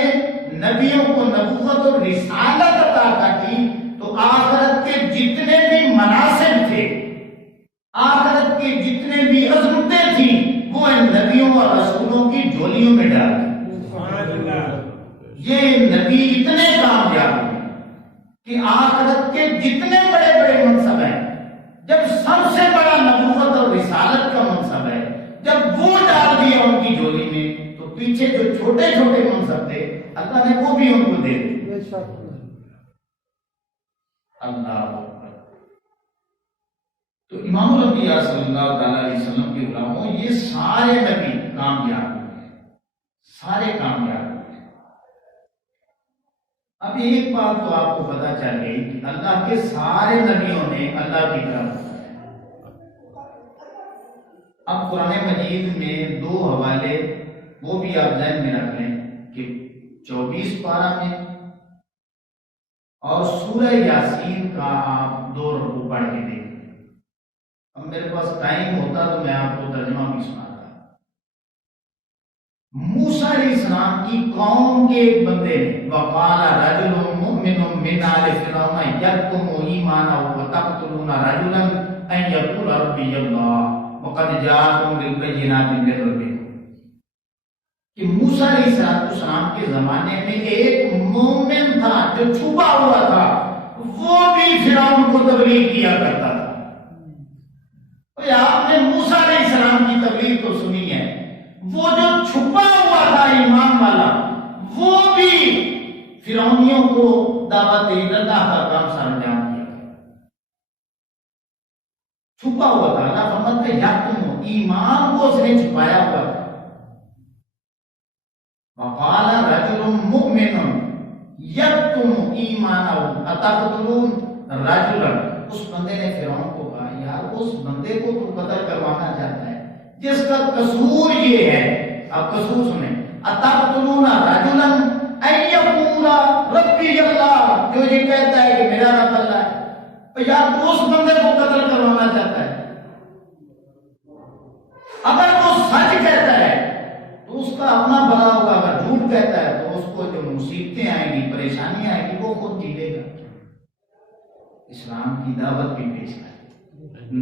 نبیوں کو نبوت اور رسالت عطا کر دی تو آخرت کے جتنے بھی مناصب تھے، آخرت کے جتنے بھی عظمتیں تھیں، وہ ان نبیوں اور رسولوں کی جھولیوں میں ڈال دی۔ یہ نبی اتنے کامیاب ہوئے کہ آخرت کے جتنے بڑے بڑے منصب ہیں، جب سب سے بڑا نبوت اور رسالت کا منصب ہے، جب وہ ڈال دیا ان کی جھولی میں تو پیچھے جو چھوٹے چھوٹے منصب تھے اللہ نے وہ بھی ان کو دے دیے۔ اللہ اکبر۔ تو امام الانبیاء صلی اللہ تعالی علیہ وسلم کے غلاموں، یہ سارے نبی کامیاب ہوئے، سارے کامیاب ہوئے۔ اب ایک بات تو آپ کو پتہ چل گئی کہ اللہ کے سارے نبیوں نے اللہ کی طرف۔ اب قرآن مجید میں دو حوالے وہ بھی آپ ذہن میں رکھ لیں کہ 24 پارہ میں اور سورہ یاسین کا آپ 2 رکوع پڑھ کے دیکھیں۔ اب میرے پاس ٹائم ہوتا تو میں آپ کو ترجمہ بھی سناتا۔ موسیٰ علیہ السلام کی قوم کے ایک بندے نے وقال رجل مؤمن من آل فرعون یکتم ایمانہ وتقتلون رجلا ان یقول ربی اللہ وقد جاءکم بالبینات من ربکم، کہ موسیٰ علیہ السلام کے زمانے میں ایک مومن تھا جو چھپا ہوا تھا، وہ بھی فرعون کو تبلیغ کیا کرتا تھا۔ آپ نے موسیٰ علیہ السلام کی تبلیغ تو سنی ہے، وہ جو چھپا ہوا تھا فرعونیوں کو دعوت اللہ کا کام سر انجام دیا، چھپا ہوا تھا۔ اللہ فرماتا ہے یکتم، ایمان کو اس نے چھپایا ہوا تھا۔ وقال رجل مؤمن یکتم ایمانہ اتقتلون رجلا، اس بندے نے فرعون کو کہا یار اس بندے کو تو قتل کروانا چاہتا ہے جس کا قصور یہ ہے، آپ قصور سنیں، اتقتلون رجلا ان یقول ربی اللہ، جو یہ کہتا ہے کہ میرا رب اللہ ہے، یار تو اس بندے کو قتل کروانا چاہتا ہے؟ اگر وہ سچ کہتا ہے تو اس کا اپنا بھلا ہوگا، اگر جھوٹ کہتا ہے تو اس کو جو مصیبتیں آئیں گی، پریشانیاں آئیں گی، وہ خود جھیلے گا۔ اسلام کی دعوت بھی پیش کر،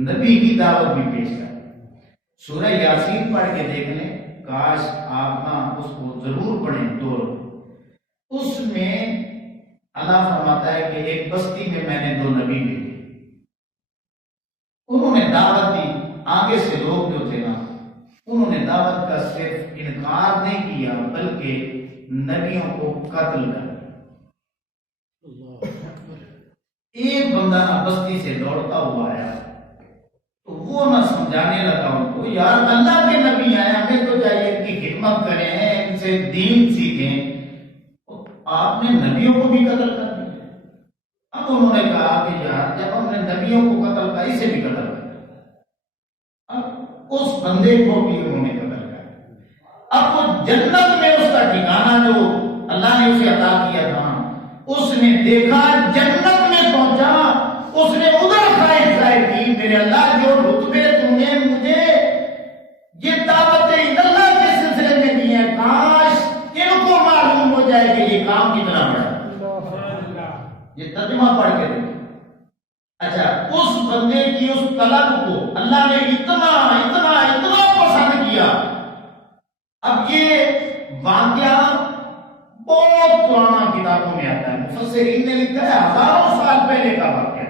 نبی کی دعوت بھی پیش کر۔ سورہ یاسین پڑھ کے دیکھ لیں، کاش آپ نہ اس کو ضرور پڑھیں تو۔ اس میں اللہ فرماتا ہے کہ ایک بستی میں نے 2 نبی بھیجے، انہوں نے دعوت دی، آگے سے لوگ جو تھے نا انہوں نے دعوت کا صرف انکار نہیں کیا بلکہ نبیوں کو قتل کر دیا۔ ایک بندہ نہ بستی سے دوڑتا ہوا آیا تو وہ نہ سمجھانے لگا ان کو، یار اللہ کے نبی آئے، ہمیں تو چاہیے کہ خدمت کریں، ان سے دین سیکھیں، آپ نے نبیوں کو بھی قتل کر دیا۔ اب انہوں نے کہا کہ یار جب ہم نے نبیوں کو قتل کیا، اسے بھی قتل کر، اب اس بندے کو بھی انہوں نے قتل کیا۔ اب وہ جنت میں اس کا ٹھکانہ جو اللہ نے اسے عطا کیا تھا، اس نے دیکھا جنت میں پہنچا، اس نے ادھر خواہش ظاہر کی، میرے اللہ جو رتبے تم نے مجھے یہ دعوت اللہ کے سلسلے میں دی ہے، کاش ان کو معلوم ہو جائے کہ یہ کام کتنا بڑا ہے۔ یہ ترجمہ پڑھ کے دیکھیں۔ اچھا، اس بندے کی اس طلب کو اللہ نے اتنا اتنا اتنا پسند کیا۔ اب یہ واقعہ بہت پرانا کتابوں میں آتا ہے، مفسرین نے لکھا ہے ہزاروں سال پہلے کا واقعہ،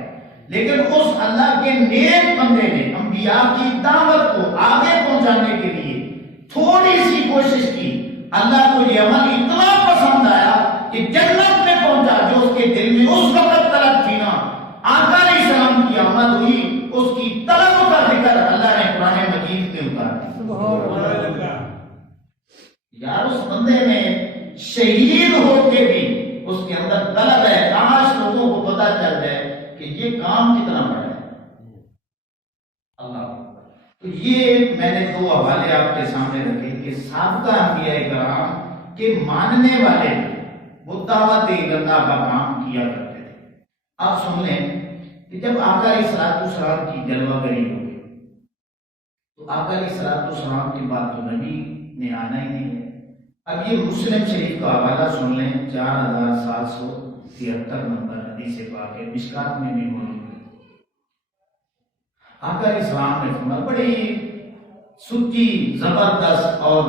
لیکن اس اللہ کے نیک بندے نے انبیاء کی دعوت کو آگے پہنچانے کے لیے تھوڑی سی کوشش کی۔ اللہ کو یہ عمل اتنا پسند آیا کہ جنت میں پہنچا، جو اس کے دل میں اس وقت طلب تھی نا، آقا علیہ السلام کی آمد ہوئی، اس کی طلب کا ذکر اللہ نے قرآن مجید میں اتارا۔ یار اس بندے میں شہید ہو کے بھی اس کے اندر طلب ہے، کاش لوگوں کو پتا چل جائے کہ یہ کام کتنا بڑا ہے۔ اللہ، تو یہ میں نے 2 حوالے آپ کے سامنے رکھے کہ سابقہ انبیاء کرام کے ماننے والے وہ دعوت اللہ کا کام کیا کرتے تھے۔ آپ سن لیں کہ جب آقا علیہ السلام کی جلوہ گری ہوگی تو آقا علیہ السلام کے بعد تو نبی نے آنا ہی نہیں ہے۔ اب یہ مسلم شریف کا حوالہ سن لیں، 4773 نمبر حدیث پاک ہے، مشکات میں بھی موجود ہے۔ آقا علیہ السلام نے فرمایا، بڑی سچی، زبردست اور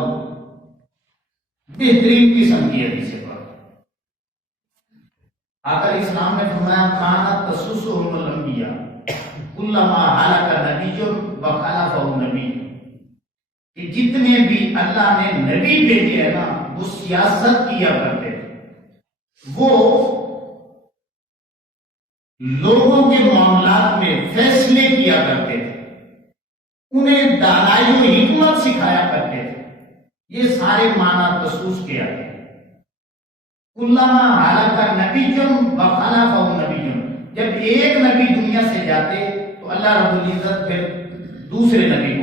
بہترین قسم کی حدیث پاک۔ آقا علیہ السلام نے فرمایا، کانت تسسهم الانبیاء کلما ہلک نبی وخلفہ نبی، کہ جتنے بھی اللہ نے نبی بھیجے ہیں نا وہ سیاست کیا کرتے تھے، وہ لوگوں کے معاملات میں فیصلے کیا کرتے تھے، انہیں دانائی و حکمت سکھایا کرتے تھے۔ یہ سارے معنی تسوس کے آتے ہیں۔ کلما ہلک نبی وخلفہ نبی، جب ایک نبی دنیا سے جاتے تو اللہ رب العزت پھر دوسرے نبی کو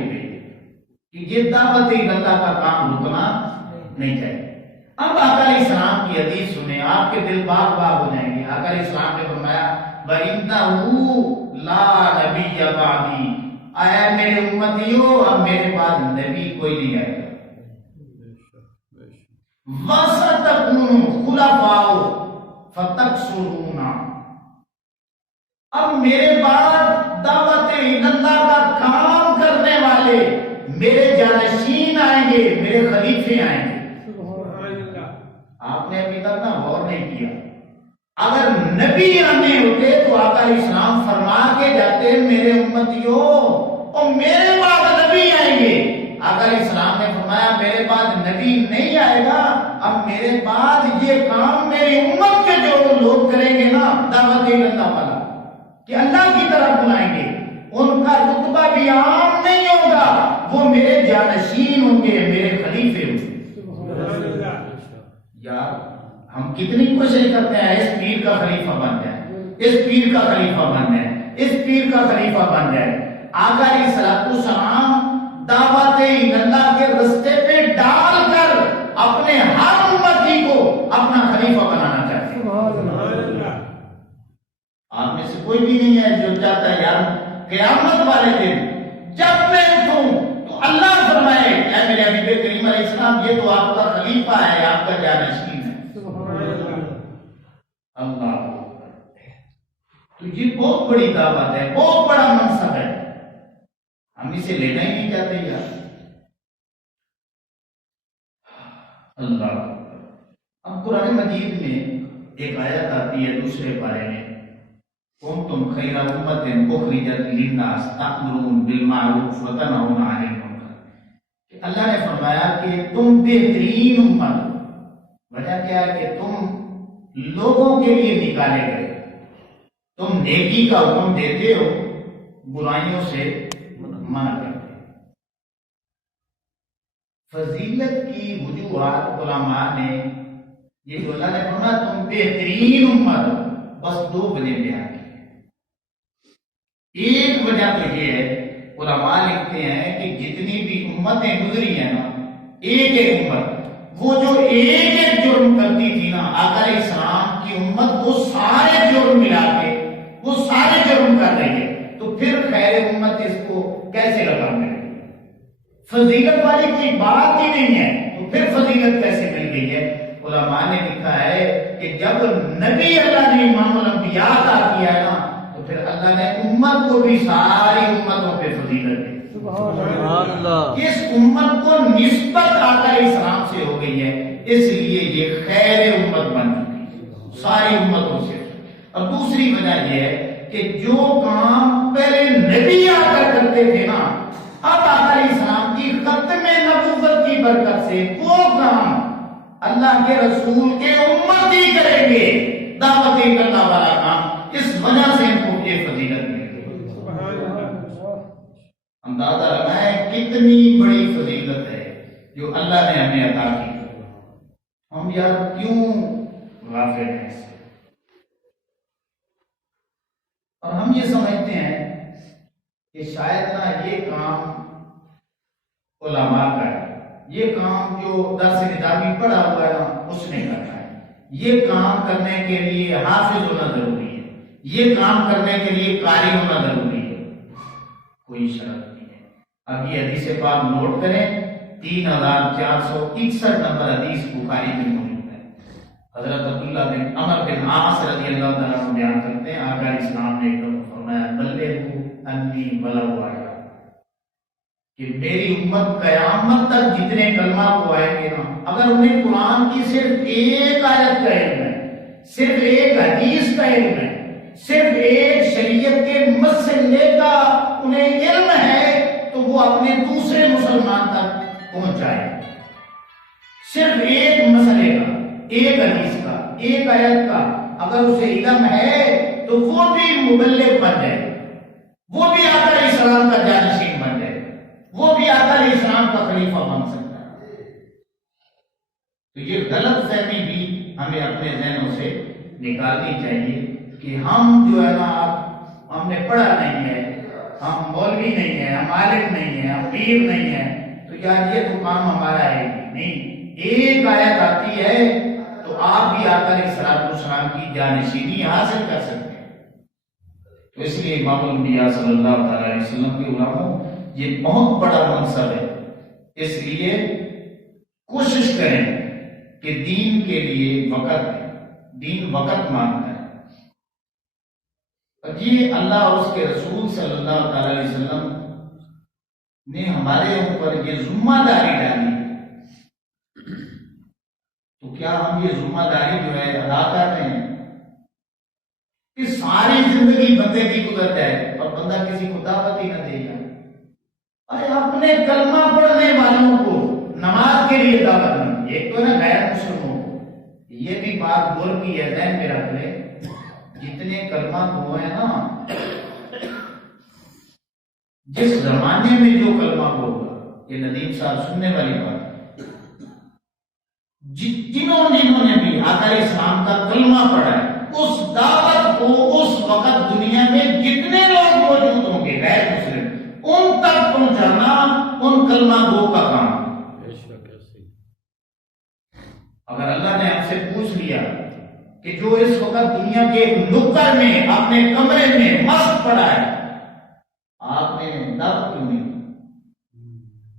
کہ یہ دعوت اللہ کا کام رکنا نہیں چاہیے۔ اب آقا علیہ السلام کی حدیث سنیں، آپ کے دل باغ باغ ہو جائیں گے۔ آقا علیہ السلام نے فرمایا، وَإِنَّهُ لَا نَبِيَّ بَعْدِي، آیا میرے امتیوں اب میرے بعد نبی کوئی نہیں آئے گا۔ وَسَتَكُونُ خُلَفَاءُ فَتَكْسُرُونَ، اب میرے بعد دعوت اللہ کا کام کرنے والے میرے جانشین آئیں گے، میرے خلیفے آئیں گے۔ آپ نے ابھی تک نہ غور نہیں کیا، اگر نبی آنے ہوتے تو آقا علیہ السلام فرما کے جاتے، میرے امتیوں اور میرے بعد نبی آئیں گے۔ آقا علیہ السلام نے فرمایا، میرے بعد نبی نہیں آئے گا اب میرے بعد یہ کام میری امت کے جو لوگ کریں گے نا دعوت اللہ والا کہ اللہ کی طرف بلائیں گے، ان کا رتبہ بھی عام نہیں ہوگا، وہ میرے جانشین ہوں گے، میرے خلیفے ہوں گے۔ یار ہم کتنی کوشش کرتے ہیں اس پیر کا خلیفہ بن جائے، اس پیر کا خلیفہ بن جائے، اس پیر کا خلیفہ بن جائے۔ آقا علیہ الصلوۃ والسلام دعوت اللہ کے رستے پہ ڈال کر اپنے ہر امتی کو اپنا خلیفہ بنانا چاہتے ہیں۔ آپ میں سے کوئی بھی نہیں ہے جو چاہتا ہے یار قیامت والے دن جب میں اٹھوں تو اللہ فرمائے اے میرے حبیب کریم علیہ السلام یہ تو آپ کا خلیفہ ہے، آپ کا جانشین ہے۔ اللہ، تو یہ بہت بڑی دعوت ہے، بہت بڑا منصب ہے، ہم اسے لینا ہی نہیں چاہتے یار۔ اللہ، اب قرآن مجید میں ایک آیت آتی ہے دوسرے پارے میں، کنتم خیر امۃ اخرجت للناس تأمرون بالمعروف وتنہون عن المنکر۔ اللہ نے فرمایا کہ تم بہترین امت ہو۔ وجہ کیا ہے کہ تم لوگوں کے لیے نکالے گئے، تم نیکی کا حکم دیتے ہو، برائیوں سے منع کرتے ہو۔ فضیلت کی وجوہات علماء نے یہ جو اللہ نے فرمایا تم بہترین امت ہو، بس دو وجہ بیان کی۔ ایک وجہ تو یہ ہے، علماء لکھتے ہیں کہ جتنی بھی امتیں گزری ہیں نا، ایک ایک امت وہ جو ایک ایک جرم کرتی تھی نا، آقا علیہ السلام کی امت وہ سارے جرم ملا کے وہ سارے جرم کر رہی ہے، تو پھر خیر امت اس کو کیسے لگا ملے؟ فضیلت والی کوئی بات ہی نہیں ہے، تو پھر فضیلت کیسے مل گئی ہے؟ علماء نے لکھا ہے کہ جب نبی اللہ نے امام الانبیاء عطا کیا ہے نا، تو پھر اللہ نے امت کو بھی ساری امتوں پہ فضیلت دی۔ سبحان اللہ، اس امت کو نسبت آقا علیہ السلام سے ہو گئی ہے، اس لیے یہ خیر امت بن چکی ہے ساری امتوں سے۔ اور دوسری وجہ یہ ہے کہ جو کام پہلے نبی آ کر کرتے تھے نا، اب آقا علیہ السلام کی ختم نبوت کی برکت سے وہ کام اللہ کے رسول کے امت ہی کریں گے، دعوت اللہ والا کام، اس وجہ سے ان کو یہ فضیلت مل گئی۔ اندازہ لگائیں کتنی بڑی فضیلت ہے جو اللہ نے ہمیں عطا کی، ہم یار کیوں غافل ہیں اس سے؟ اور ہم یہ سمجھتے ہیں کہ شاید نہ یہ کام علماء کا ہے، یہ کام جو درس نظامی پڑھا ہوا ہے نا اس نے کرنا ہے، یہ کام کرنے کے لیے حافظ ہونا ضروری ہے، یہ کام کرنے کے لیے قاری ہونا ضروری ہے، کوئی شرط نہیں ہے۔ اب یہ حدیث پاک نوٹ کریں، 3461 نمبر حدیث بخاری میں موجود ہے۔ حضرت عبداللہ بن عمر بن عاص رضی اللہ تعالیٰ عنہ بیان کرتے ہیں، آقا علیہ السلام نے ایک دفعہ فرمایا بلغوا انی ولو آیہ، کہ میری امت قیامت تک جتنے کلمہ کو آئیں گے نا، اگر انہیں قرآن کی صرف ایک آیت کا علم ہے، صرف ایک حدیث کا علم ہے، صرف ایک شریعت کے مسئلے کا انہیں علم ہے، تو وہ اپنے دوسرے مسلمان تک پہنچ جائے۔ صرف ایک مسئلے کا، ایک حدیث کا، ایک آیت کا اگر اسے علم ہے تو وہ بھی مبلغ بن جائے، وہ بھی آقا علیہ السلام کا جانشین بن جائے، وہ بھی آقا علیہ السلام کا خلیفہ بن سکتا ہے۔ تو یہ غلط فہمی بھی ہمیں اپنے ذہنوں سے نکالنی چاہیے کہ ہم جو ہے نا ہم نے پڑھا نہیں ہے، ہم مولوی نہیں ہیں، ہم عالم نہیں ہیں، ہم پیر نہیں ہیں، تو یار یہ تو کام ہمارا ہے نہیں۔ ایک آیت آتی ہے تو آپ بھی آقا علیہ السلام کی جانشینی حاصل کر سکتے ہیں۔ تو اس لیے امام الانبیاء صلی اللہ تعالی علیہ وسلم کے علماء یہ بہت بڑا منصب ہے، اس لیے کوشش کریں کہ دین کے لیے وقت دیں، دین وقت مانگتا ہے۔ اور یہ اللہ اور اس کے رسول صلی اللہ تعالی علیہ وسلم نے ہمارے اوپر یہ ذمہ داری ڈالی، تو کیا ہم یہ ذمہ داری جو ہے ادا کر رہے ہیں؟ کہ ساری زندگی بندے کی گزر جائے اور بندہ کسی کو دعوت ہی نہ دے گا؟ ارے اپنے کلمہ پڑھنے والوں کو نماز کے لیے دعوت نہیں، ایک تو نا غیر مسلموں کو، یہ بھی بات غور کی ہے، ذہن میں رکھ لے، جتنے کلمہ گو ہیں نا، جس زمانے میں جو کلمہ گو ہوگا، یہ ندیم صاحب سننے والی بات ہے، جنہوں نے بھی آقا اسلام کا کلمہ پڑھا ہے، اس دعوت کو اس وقت دنیا میں جتنے لوگ موجود ہوں گے غیر مسلم، ان تک پہنچانا ان کلمہ گو کا کام۔ اگر اللہ نے آپ سے پوچھ لیا کہ جو اس وقت دنیا کے ایک نکڑ میں اپنے کمرے میں مست پڑا ہے، آپ نے دعوت کیوں نہیں؟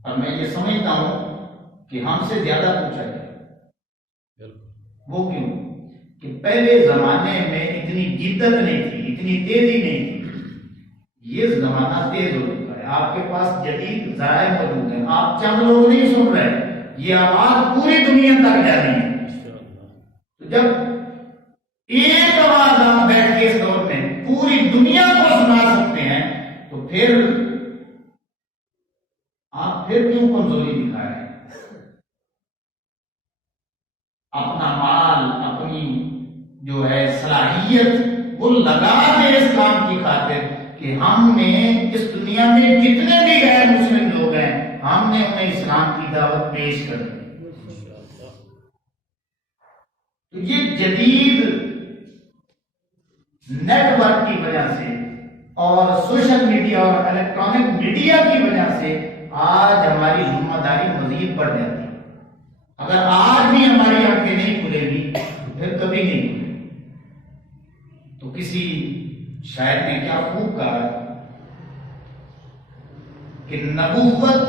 اور میں یہ سمجھتا ہوں کہ ہم سے زیادہ پوچھا جائے، وہ کیوں کہ پہلے زمانے میں اتنی جدت نہیں تھی، اتنی تیزی نہیں تھی، یہ زمانہ تیز ہو چکا ہے، آپ کے پاس جدید ذرائع موجود ہیں، آپ چند لوگ نہیں سن رہے، یہ آواز پوری دنیا تک جا رہی ہے۔ تو جب ایک آواز آپ بیٹھ کے اس دور میں پوری دنیا کو سنا سکتے ہیں، تو پھر آپ کیوں کمزوری دکھا رہے ہیں؟ اپنا مال، اپنی جو ہے صلاحیت وہ لگا دے اسلام کی خاطر کہ ہم نے اس دنیا میں جتنے بھی غیر مسلم لوگ ہیں، ہم نے انہیں اسلام کی دعوت پیش کر دی۔ تو یہ جدید نیٹ ورک کی وجہ سے اور سوشل میڈیا اور الیکٹرانک میڈیا کی وجہ سے آج ہماری ذمہ داری مزید بڑھ جاتی ہے۔ اگر آج بھی ہماری آنکھیں نہیں کھلے گی تو پھر کبھی نہیں کھلے گی۔ تو کسی شاعر نے کیا خوب کہا کہ نبوت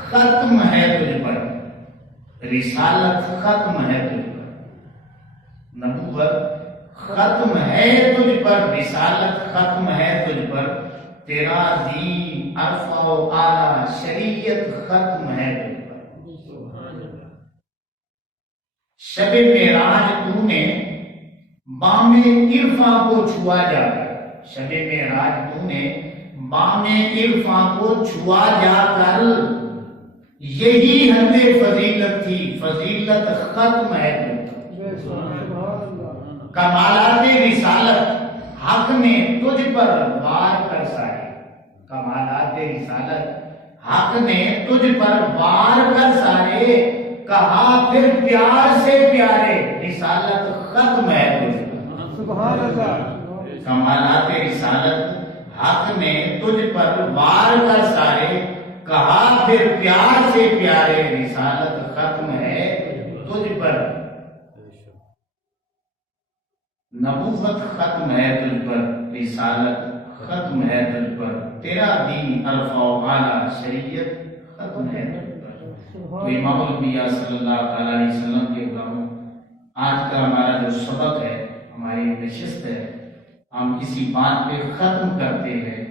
ختم ہے تجھ پر، رسالت ختم ہے تجھ پر، نبوت ختم ہے تجھ پر، رسالت ختم ہے تجھ پر، تیرا دین عرف و اعلیٰ شریعت ختم ہے تجھ پر۔ شب معراج تو نے بام عرفاں کو چھوا جا کر، شب معراج تو نے بام عرفاں کو چھوا جا کر، یہی حد فضیلت تھی، فضیلت ختم ہے تجھ پر۔ کمالات رسالت حق نے تجھ پر وار کر سائے، کمالات رسالت حق نے تجھ پر وار کر سارے، کہا پھر پیار سے پیارے، رسالت ختم ہے تجھ پر۔ سبحان اللہ۔ کمالات رسالت حق نے تجھ پر وار کر سارے، کہا پھر پیار سے پیارے، رسالت ختم ہے تجھ پر۔ نبوت ختم ہے تجھ پر، رسالت ختم ہے تجھ پر، تیرا دین عرف و اعلیٰ شریعت ختم ہے تجھ پر۔ تو امام الانبیاء صلی اللہ تعالیٰ علیہ وسلم کے غلاموں، آج کا ہمارا جو سبق ہے، ہماری نشست ہے، ہم اسی بات پہ ختم کرتے ہیں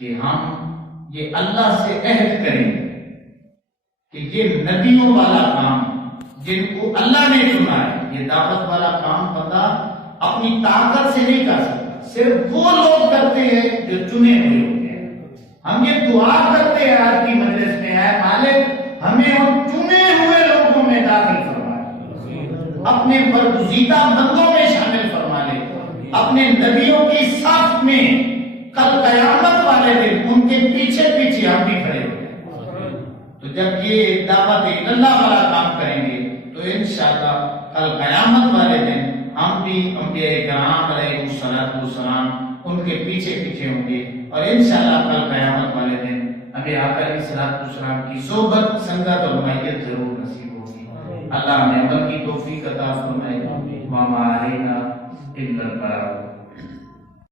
کہ ہم یہ اللہ سے عہد کریں کہ یہ نبیوں والا کام جن کو اللہ نے چنا ہے، یہ دعوت والا کام بندہ اپنی طاقت سے نہیں کر سکتا، صرف وہ لوگ کرتے ہیں جو چنے ہوئے ہوتے ہیں۔ ہم یہ دعا کرتے ہیں آج کی مجلس میں، اے مالک ہمیں ان چنے ہوئے لوگوں میں داخل فرما لے، اپنے برگزیدہ بندوں میں شامل فرما لے، اپنے نبیوں کی صف میں کل قیامت والے دن ان کے پیچھے پیچھے ہم بھی کھڑے ہوئے۔ تو جب یہ دعوت اللہ والا کام کریں گے تو انشاءاللہ کل قیامت والے دن ہم بھی انبیاء کرام علیہ السلام ان کے پیچھے پیچھے ہوں گے، اور انشاءاللہ کل قیامت والے دن ہمیں آقا علیہ السلام کی صحبت، سنگت اور معیت ضرور نصیب ہوگی۔ اللہ ہمیں عمل کی توفیق عطا فرمائے۔ وما علینا الا البلاغ۔